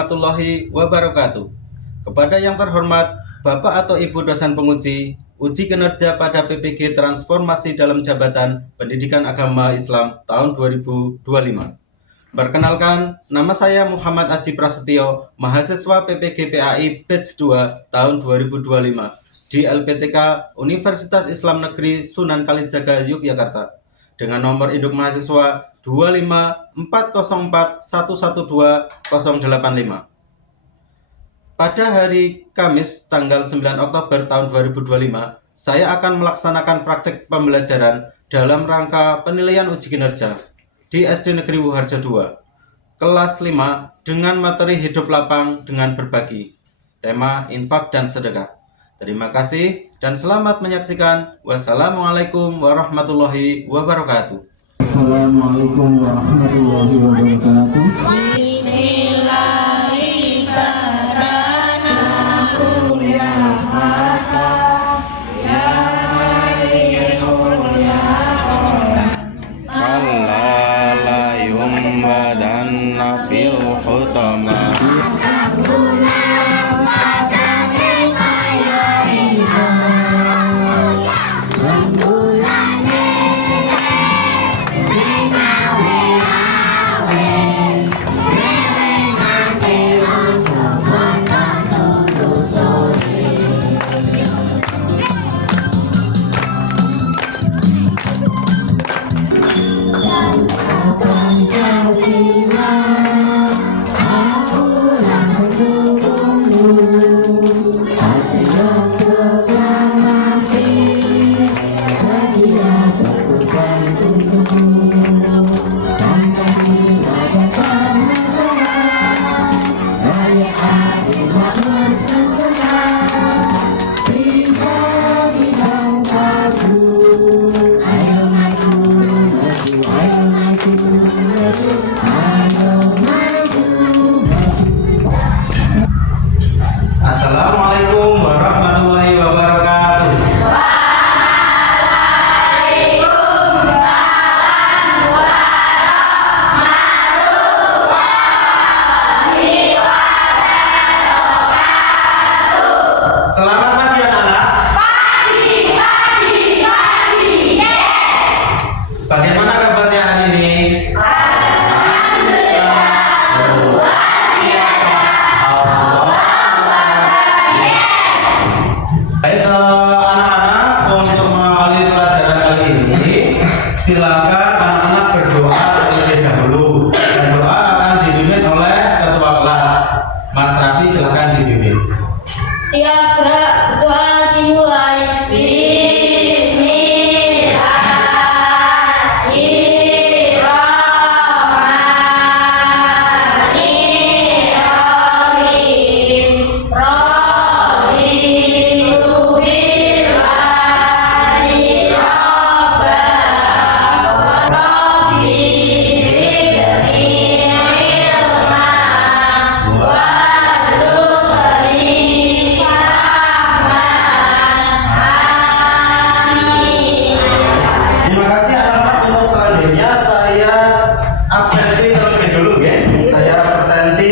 warahmatullahi wabarakatuh. Kepada yang terhormat Bapak atau Ibu dosen penguji uji kinerja pada PPG Transformasi dalam Jabatan Pendidikan Agama Islam tahun 2025. Perkenalkan, nama saya Muhammad Aji Prasetyo, mahasiswa PPG PAI Batch 2 tahun 2025 di LPTK Universitas Islam Negeri Sunan Kalijaga, Yogyakarta, dengan nomor induk mahasiswa 25404112085. Pada hari Kamis tanggal 9 Oktober tahun 2025, saya akan melaksanakan praktik pembelajaran dalam rangka penilaian uji kinerja di SD Negeri Wuharjo 2, kelas 5 dengan materi hidup lapang dengan berbagi, tema infak dan sedekah. Terima kasih dan selamat menyaksikan. Wassalamualaikum warahmatullahi wabarakatuh. Assalamualaikum warahmatullahi wabarakatuh. Assalamualaikum warahmatullahi wabarakatuh. Selamat pagi anak-anak. Bagaimana kabarnya hari ini? Baik, anak-anak, untuk mengawali pelajaran kali ini, silakan anak-anak berdoa terlebih dahulu. Dan doa akan dipimpin oleh ketua kelas. Mas Raffi, silakan dipimpin. Siap, doa dimulai. Terima kasih anak-anak. Untuk selanjutnya saya absensi terlebih dulu ya. Saya absensi,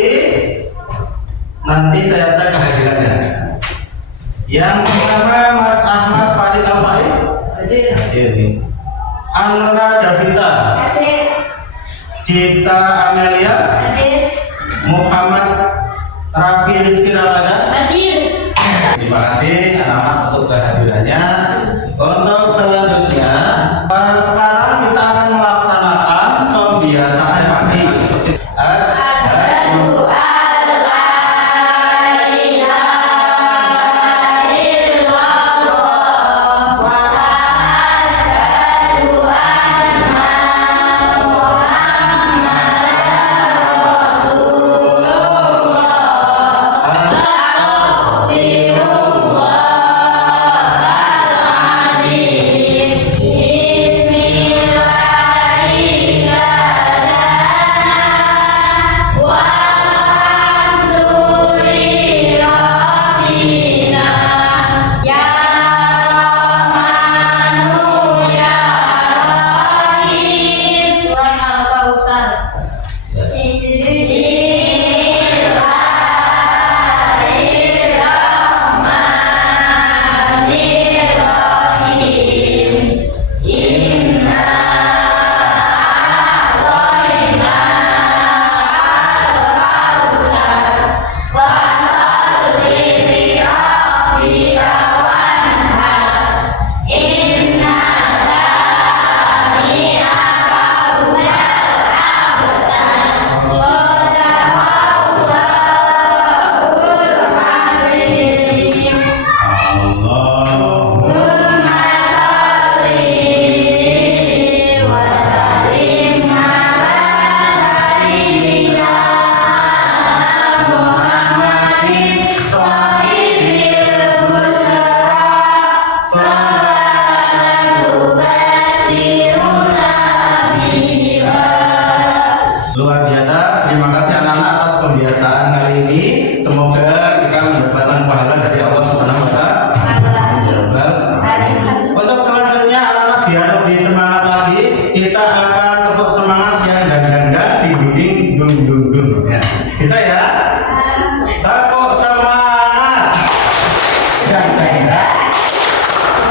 nanti saya cek kehadirannya. Yang pertama Mas Ahmad Farid Al-Faiz. Hadir. Anura Davita. Dita Amelia. Muhammad Raffi Rizky Ramadhan. Terima kasih anak-anak untuk kehadirannya. Untuk selanjutnya, sekarang kita akan melaksanakan pembiasaan pagi. Asyhadu Astagfirullah.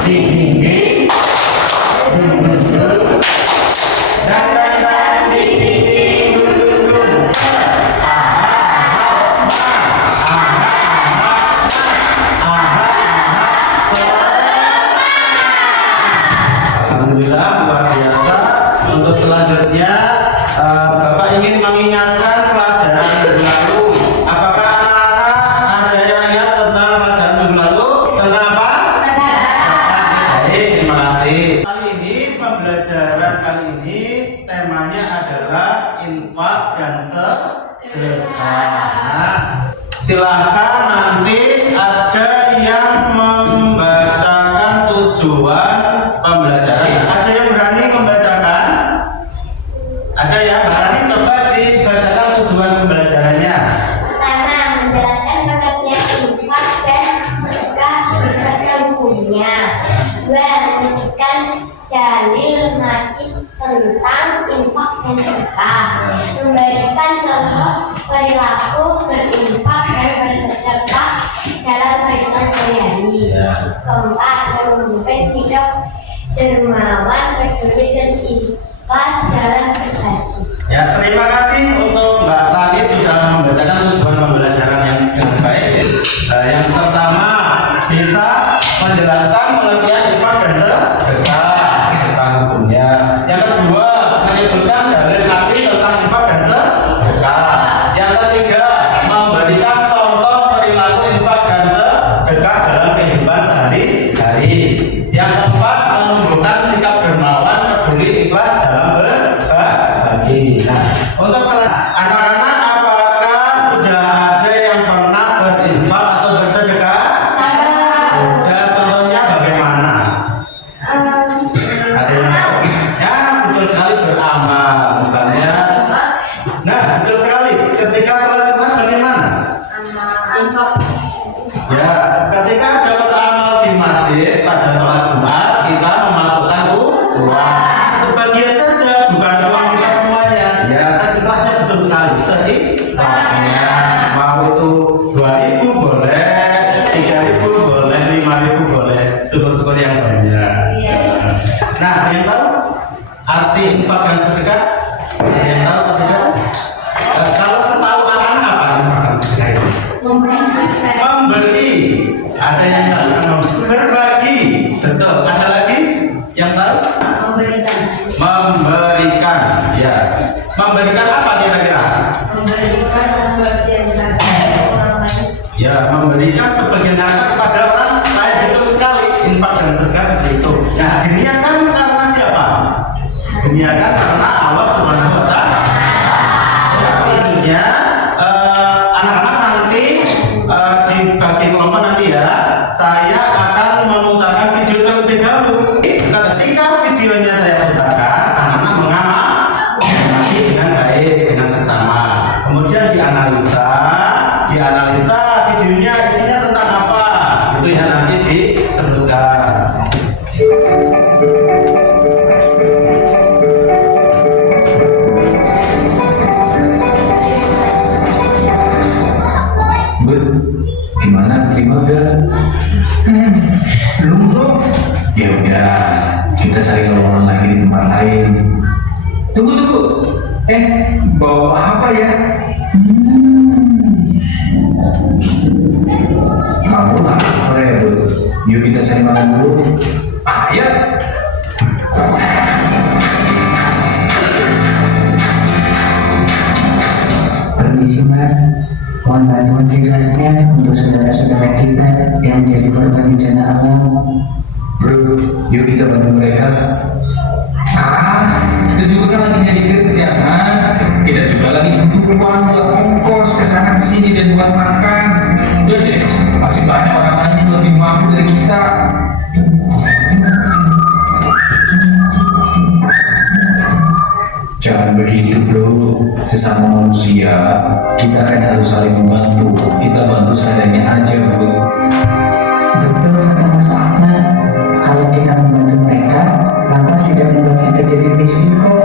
tinggi, dung dung dung. Dang dang dang, ding ding ding, dung dung dung. Alhamdulillah, luar biasa. Untuk selanjutnya, Bapak ingin mengingatkan pelajaran minggu lalu. Apakah anak-anak ada yang ingat tentang pelajaran minggu lalu? Tentang apa? Baik, terima kasih. Kali ini pembelajaran kali ini temanya adalah infak dan sedekah. Silakan nanti ada yang membacakan tujuan pembelajaran. Ada yang berani membacakan? Ada yang berani? Coba dibacakan tujuan pembelajarannya. Pertama, menjelaskan pengertian infak dan sedekah beserta hukumnya. Dua, menyebutkan dalil mati tentang infak dan sedekah. Memberikan contoh perilaku berinfak dan bersedekah dalam kehidupan sehari-hari. Keempat, menunjukkan sikap dermawan, peduli dan ikhlas dalam berbagi. Ya, terima kasih untuk Mbak Rani sudah membacakan tujuan pembelajaran yang dengan baik. Yang pertama, bisa menjelaskan pengertian infak dan sedekah serta hukumnya. Yang kedua, menyebutkan dalil mati tentang infak dan sedekah. Yang ketiga, memberikan contoh perilaku infak dan sedekah dalam kehidupan sehari-hari. Yang keempat, menunjukkan sikap dermawan, peduli, ikhlas dalam berbagi. Nah, untuk anak-anak, apakah sudah ada yang pernah berinfak atau bersedekah? Sudah, contohnya bagaimana? Ada yang tahu? Ya, betul sekali, beramal misalnya. Nah, betul sekali. Ketika sholat Jumat bagaimana? Ya, ketika dapat amal di masjid pada sholat Jumat, kita memasukkan uang. Sebagian saja, bukan uang kita semuanya. Ya, seikhlasnya, betul sekali. Seikhlasnya. Mau itu 2.000 boleh, 3.000 boleh, 5.000 boleh. Syukur-syukur yang banyak. Nah, ada yang tahu arti infak dan sedekah? Ada yang tahu apa sedekah? Kalau setahu anak-anak apa infak dan sedekah itu? Memberi. Ada yang tahu? Berbagi. Betul. Ada lagi yang tahu? Memberikan. Ya. Memberikan apa kira-kira? Ya, memberikan sebagian harta kepada orang lain. Betul sekali. Infak dan sedekah seperti itu. Nah, diniatkan karena siapa? Diniatkan karena Allah Subhanahu wa Ta'ala. Ya, selanjutnya anak-anak nanti dibagi kelompok nanti ya. Saya akan memutarkan video terlebih dahulu. Ketika videonya saya putarkan, anak-anak mengamati dengan baik, dengan seksama. Kemudian dianalisa videonya isinya tentang apa. Itu yang nanti disebutkan. Gimana, terima gak? Belum bro. Ya udah, kita cari lowongan lagi di tempat lain. Tunggu. Bawa apa ya? Kamu lapar ya, Bu? Yuk kita cari makan dulu. Ayo. Permisi mas, mohon bantuan sejelasnya untuk saudara-saudara kita yang menjadi korban bencana alam. Bro, yuk kita bantu mereka. Kita juga kan lagi nyari kerja kan? Kita juga lagi butuh uang buat ongkos kesana kesini dan buat makan. Udah deh, masih banyak orang lain yang lebih mampu dari kita. Jangan begitu bro, sesama manusia kita kan harus saling membantu. Kita bantu seadanya aja bro. Betul kata Mas Ahmad, kalau kita membantu mereka, lantas tidak membuat kita jadi miskin kok.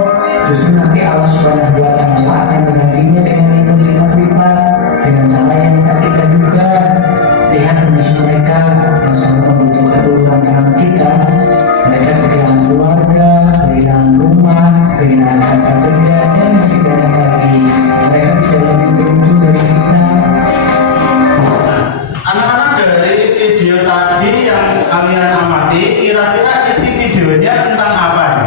Justru nanti Allah Subhanahu wa Ta'ala akan menggantinya dengan berlipat-lipat dengan cara yang tak kita duga. Lihat kondisi mereka yang sangat membutuhkan uluran tangan kita. kira-kira isi videonya tentang apa ini?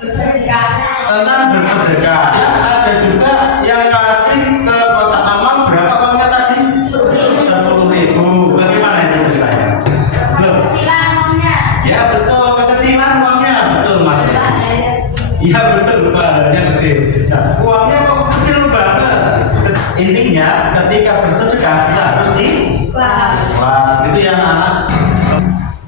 Bersedekah. Tentang bersedekah. Ya, ada juga yang kasih ke kotak amal berapa uangnya tadi? 10.000. Bagaimana ini ceritanya? Belum. Kecilan uangnya. Ya betul, kekecilan uangnya. Betul Mas. Iya betul, bahannya kecil. Nah, uangnya kok kecil banget. Intinya ketika bersedekah kita harus ikhlas. Itu ya anak.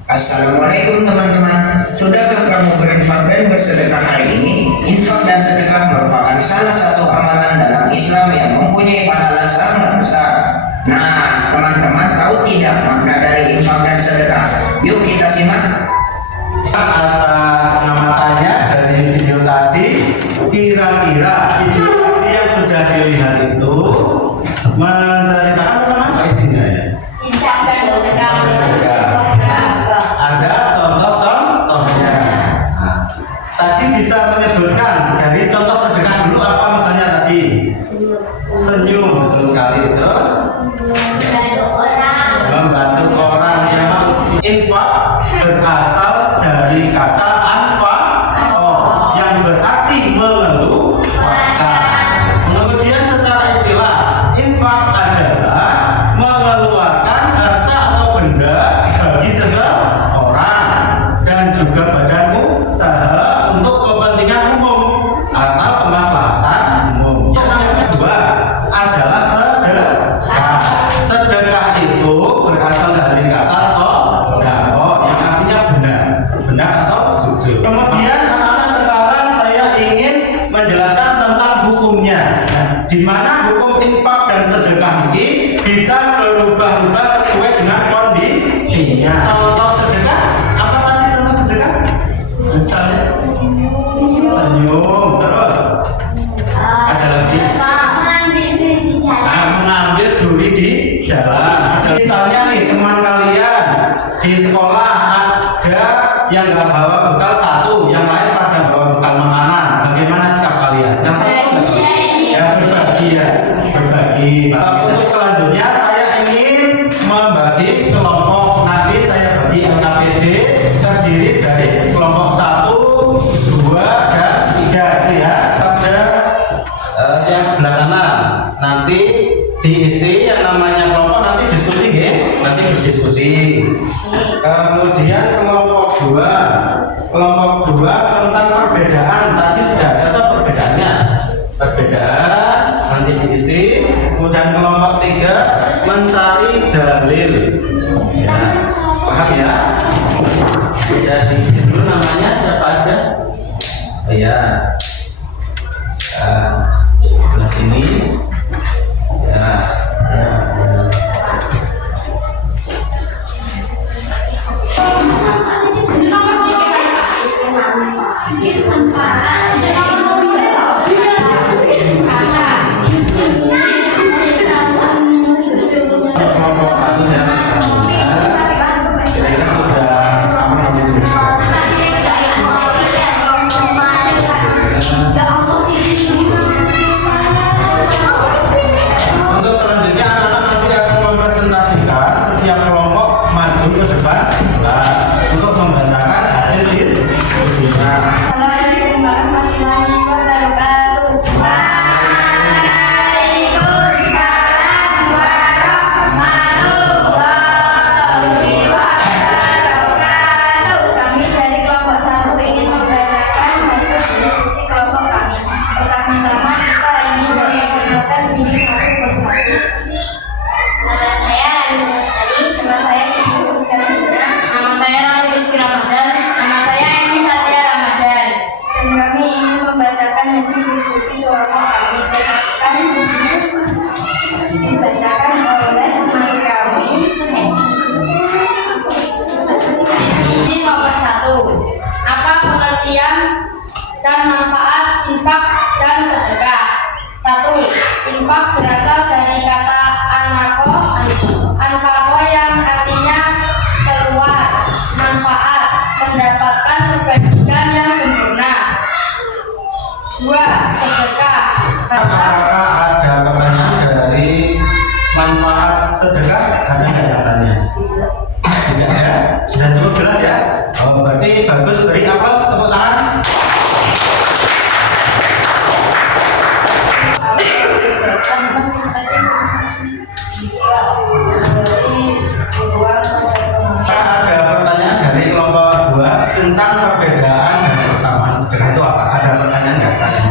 Assalamualaikum teman-teman. Sudahkah kamu berinfak dan bersedekah hari ini? Infak dan sedekah merupakan salah satu amalan dalam Islam yang mempunyai pahala sangat besar. Nah, teman-teman tahu tidak makna dari infak dan sedekah? Yuk kita simak. Atas pengamatannya dari video tadi, kira-kira video tadi yang sudah dilihat itu menceritakan apa isinya ya? Infak dan sedekah. Ada contoh-contohnya. Nah, tadi bisa menyebutkan dari contoh sedekah dulu apa misalnya tadi? Senyum, betul sekali. Terus membantu orang yang infak berasal dari kata anfa yang berarti mengeluarkan. Kemudian secara istilah infak adalah mengeluarkan harta atau benda bagi seseorang dan juga badan usaha untuk kepentingan umum atau kemaslahatan umum. Yang kedua adalah sedekah. Sedekah itu berasal dari kata sodako yang artinya benar atau jujur. Kemudian anak-anak sekarang saya ingin menjelaskan tentang hukumnya. Di mana hukum infak dan sedekah ini bisa berubah-ubah sesuai dengan kondisinya. Contoh sedekah, apa tadi contoh sedekah? Misalnya senyum, terus ada lagi mengambil duri di jalan. Misalnya nih teman kalian di sekolah ada yang nggak bawa bekal satu, yang lain pada bawa bekal makanan. Bagaimana sikap kalian? Yang satu ya berbagi ya, berbagi. Untuk selanjutnya saya ingin membagi kelompok. Nanti saya bagi LKPD terdiri dari kelompok 1, 2, dan 3 itu ya. Pada yang sebelah kanan nanti diisi yang namanya kelompok, nanti diskusi ya, nanti berdiskusi. Kemudian kelompok 2 tentang perbedaan, tadi sudah ada perbedaannya, perbedaan nanti diisi. Kemudian kelompok 3 mencari dalil ya, paham ya? Sudah diisi dulu namanya siapa aja ya, sebelah sini ya. Kelompok 1 ya, kira-kira sudah aman belum? Untuk selanjutnya anak-anak nanti akan mempresentasikan setiap kelompok maju ke depan kelas untuk membacakan hasil diskusinya. Assalamualaikum warahmatullahi wabarakatuh. Kami dari kelompok 1 ingin membacakan hasil diskusi kelompok kami. Pertama-tama kita ingin memperkenalkan diri satu persatu. Nama saya Rani Lestari. Nama saya Siti Kurniasih. Nama saya Rani Rizky Ramadan. Nama saya Emi Satria Ramadan. Dan kami ingin membacakan hasil diskusi kelompok kami. Kami dibacakan oleh teman kami. Diskusi nomor 1. Apa pengertian dan manfaat infak dan sedekah? 1. Infak berasal dari kata anfaqo yang artinya keluar, manfaat, mendapatkan kebajikan yang sempurna. 2. Sedekah. Apakah ada pertanyaan dari manfaat sedekah? Ada nggak katanya? Tidak ya? Sudah cukup jelas ya? Oh, berarti bagus, beri aplaus, tepuk tangan. Ada pertanyaan dari kelompok 2 tentang perbedaan dan persamaan sedekah itu apa? Ada pertanyaan nggak tadi?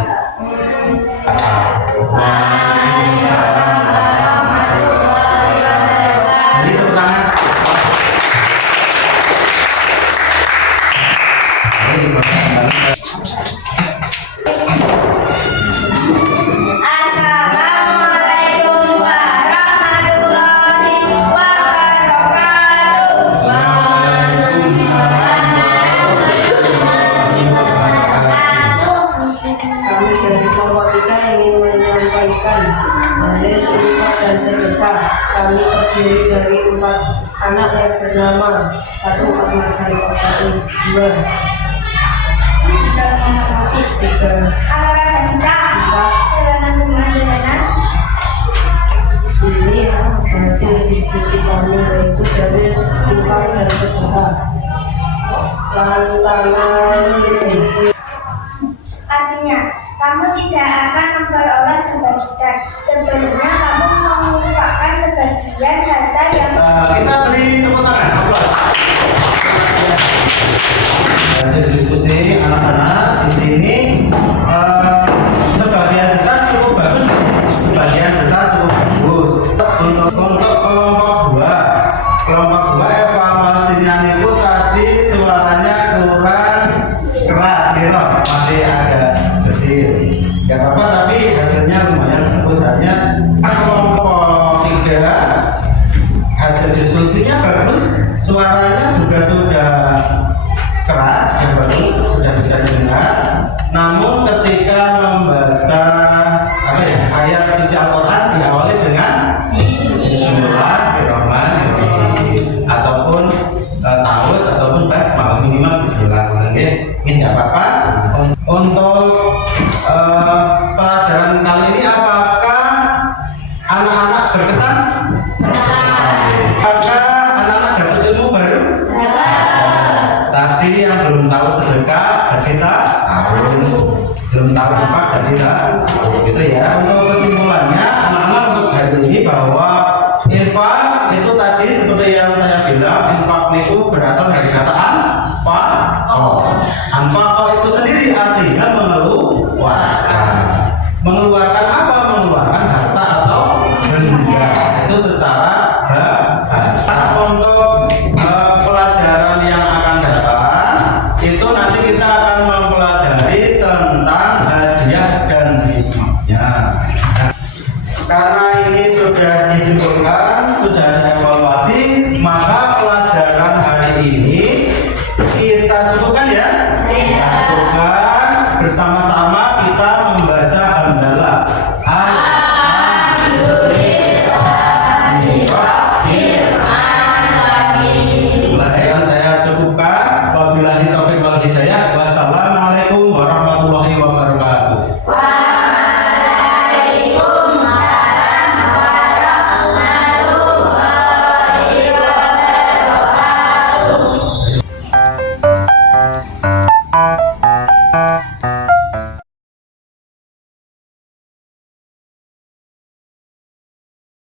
Jadi tepuk tangan. Assalamualaikum warahmatullahi wabarakatuh. Kami dari kelompok 3 ingin menyampaikan dalil infak dan sedekah. Kami terdiri dari 4 anak yang bernama 1. Ahmad Harif Asalis, 2. Bisa menghormati 3. Alasan kita, alasan kemandirian. Ini hasil diskusi kami yaitu dalil infak dan sedekah. Lantaran Artinya, kamu tidak akan memperoleh kebaikan. Sebelumnya kamu mengumpulkan sebagian harta yang Kita beri tepuk tangan. Aplaus. Hasil diskusi anak-anak di sini sebagian besar cukup bagus, sebagian besar cukup bagus. Untuk kelompok 2 evaluasinya itu tadi suaranya kurang keras gitu, masih agak kecil. Gak apa-apa, tapi hasilnya lumayan bagus. Hanya kelompok 3 hasil diskusinya bagus, suaranya juga sudah keras, yang bagus, sudah bisa didengar. Namun ketika membaca ayat suci Al-Quran diawali dengan Bismillahirrahmanirrahim ataupun ta'awudz ataupun basmalah, minimal Bismillah. Ini nggak apa-apa. Untuk pelajaran kali ini apakah anak-anak berkesan? Apakah anak-anak dapat ilmu baru? Tadi yang belum tahu sedekah jadi tahu, belum tahu infak jadi tahu, gitu ya. Untuk kesimpulannya, anak-anak untuk hari ini bahwa infak itu tadi seperti yang saya bilang, infak itu berasal dari kata anfaq. Anfaq itu sendiri artinya mengeluarkan. Mengeluarkan apa? Mengeluarkan harta atau benda. Itu secara bahasa. Untuk pelajaran yang akan datang itu nanti kita akan mempelajari tentang hadiah dan hikmahnya. Karena ini sudah disimpulkan, sudah ada evaluasi, maka pelajaran hari ini kita cukupkan ya. Kita cukupkan bersama-sama kita